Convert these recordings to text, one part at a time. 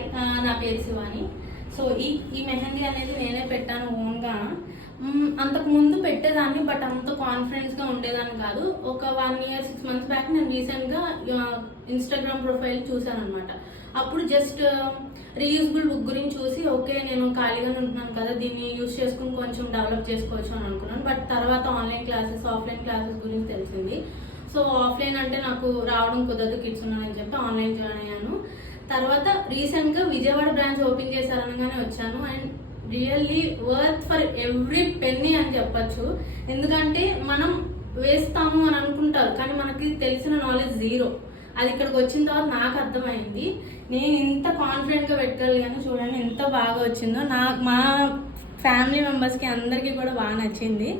Hi, నా పేరు Shivani. So ఈ మెహందీ అనేది నేనే పెట్టాను ఓన్గా. అంతకు ముందు పెట్టేదాన్ని, బట్ అంత కాన్ఫిడెన్స్గా ఉండేదాన్ని కాదు. ఒక 1 year 6 months బ్యాక్ నేను రీసెంట్గా ఇన్స్టాగ్రామ్ ప్రొఫైల్ చూసాను అనమాట. అప్పుడు జస్ట్ రీయూజబుల్ బుక్ గురించి చూసి ఓకే నేను ఖాళీగానే ఉంటున్నాను కదా, దీన్ని యూజ్ చేసుకుని కొంచెం డెవలప్ చేసుకోవచ్చు అని అనుకున్నాను. బట్ తర్వాత ఆన్లైన్ క్లాసెస్, ఆఫ్లైన్ క్లాసెస్ గురించి తెలిసింది. సో ఆఫ్లైన్ అంటే నాకు రావడం కుదరదు, కిడ్స్ ఉన్నానని చెప్పి ఆన్లైన్ జాయిన్ అయ్యాను. తర్వాత రీసెంట్గా విజయవాడ బ్రాంచ్ ఓపెన్ చేశారనగానే వచ్చాను. And really worth for every penny అని చెప్పచ్చు. ఎందుకంటే మనం వేస్తాము అని అనుకుంటారు, కానీ మనకి తెలిసిన నాలెడ్జ్ జీరో. అది ఇక్కడికి వచ్చిన తర్వాత నాకు అర్థమైంది. నేను ఇంత కాన్ఫిడెంట్గా పెట్టగలిగాను. చూడండి ఎంత బాగా వచ్చిందో. మా ఫ్యామిలీ మెంబర్స్కి అందరికీ కూడా బాగా నచ్చింది.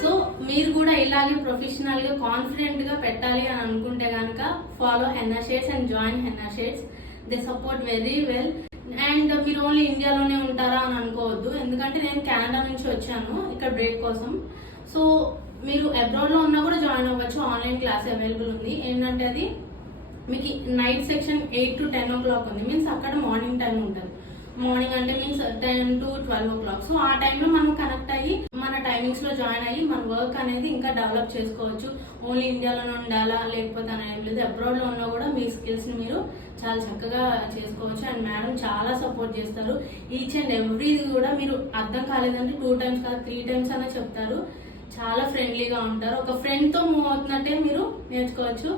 సో మీరు కూడా ఇలాగే ప్రొఫెషనల్గా కాన్ఫిడెంట్గా పెట్టాలి అని అనుకుంటే కనుక follow henna shades and join henna shades. They support very well. And మీరు ఓన్లీ ఇండియాలోనే ఉంటారా అని అనుకోవద్దు, ఎందుకంటే నేను కెనడా నుంచి వచ్చాను ఇక్కడ బ్రేక్ కోసం. సో మీరు అబ్రాడ్లో ఉన్నా కూడా జాయిన్ అవ్వచ్చు. ఆన్లైన్ క్లాస్ అవైలబుల్ ఉంది. ఏంటంటే అది మీకు నైట్ సెక్షన్ 8 to 10 o'clock ఉంది. మీన్స్ అక్కడ మార్నింగ్ టైం ఉంటుంది. మార్నింగ్ అంటే మీన్స్ 10 to 12 o'clock. సో ఆ టైంలో మనం కనెక్ట్ అయ్యి మన టైమింగ్స్లో జాయిన్ అయ్యి మన వర్క్ అనేది ఇంకా డెవలప్ చేసుకోవచ్చు. ఓన్లీ ఇండియాలోనే ఉండాలా లేకపోతే అనేది లేదు. అబ్రాడ్లో ఉన్నా కూడా మీ స్కిల్స్ని మీరు చాలా చక్కగా చేసుకోవచ్చు. అండ్ మేడం చాలా సపోర్ట్ చేస్తారు. ఈచ్ అండ్ ఎవ్రీది కూడా మీరు అర్థం కాలేదంటే 2 times కాదు 3 times అనే చెప్తారు. చాలా ఫ్రెండ్లీగా ఉంటారు. ఒక ఫ్రెండ్తో మూవ్ అవుతున్నట్టే మీరు నేర్చుకోవచ్చు.